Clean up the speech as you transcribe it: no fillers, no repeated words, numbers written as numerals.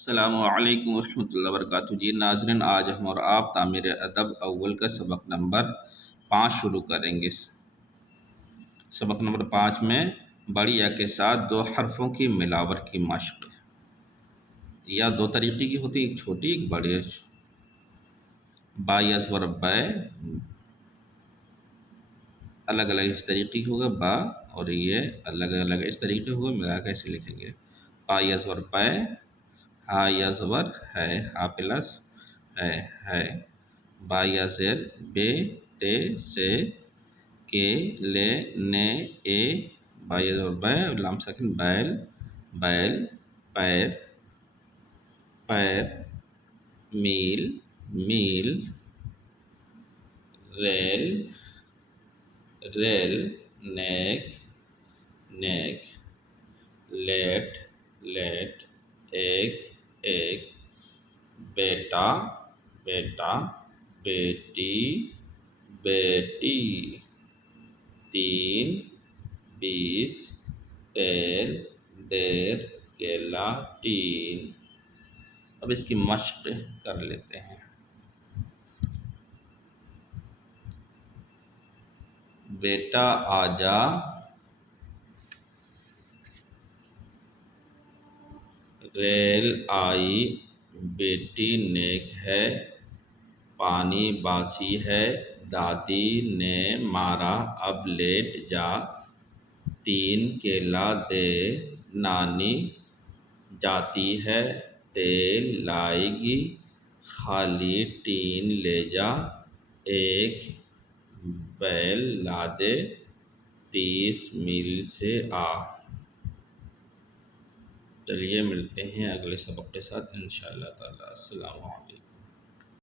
السلام علیکم ورحمۃ اللہ وبرکاتہ۔ جی ناظرین، آج ہم اور آپ تعمیر ادب اول کا سبق نمبر 5 شروع کریں گے۔ سبق نمبر 5 میں بڑی یا کے ساتھ دو حرفوں کی ملاور کی مشق یا دو طریقے کی ہوتی ہے، ایک چھوٹی ایک بڑی۔ با اصغر بے الگ الگ اس طریقے کی ہوگا، با اور یہ الگ الگ اس طریقے ہوگا، ملا کے ایسے لکھیں گے۔ با اصغر پے، ہا یا زبر ہے، ہا پلس ہے، با یا زیر بے تے سے کے لے نے اے، با یا زبر بے لام ساکن بیل بیل، پیر پیر، میل میل، ریل ریل، نیک نیک، لیٹ لیٹ، ایک ایک، بیٹا بیٹا، بیٹی بیٹی، تین بیس، تیل دیر، کیلا تین۔ اب اس کی مشق کر لیتے ہیں۔ بیٹا آجا، ریل آئی، بیٹی نیک ہے، پانی باسی ہے، دادی نے مارا اب لیٹ جا، تین کیلا دے، نانی جاتی ہے، تیل لائے گی، خالی ٹین لے جا، ایک بیل لادے، 30 میل سے آ۔ چلیے ملتے ہیں اگلے سبق کے ساتھ انشاءاللہ تعالی۔ السلام علیکم۔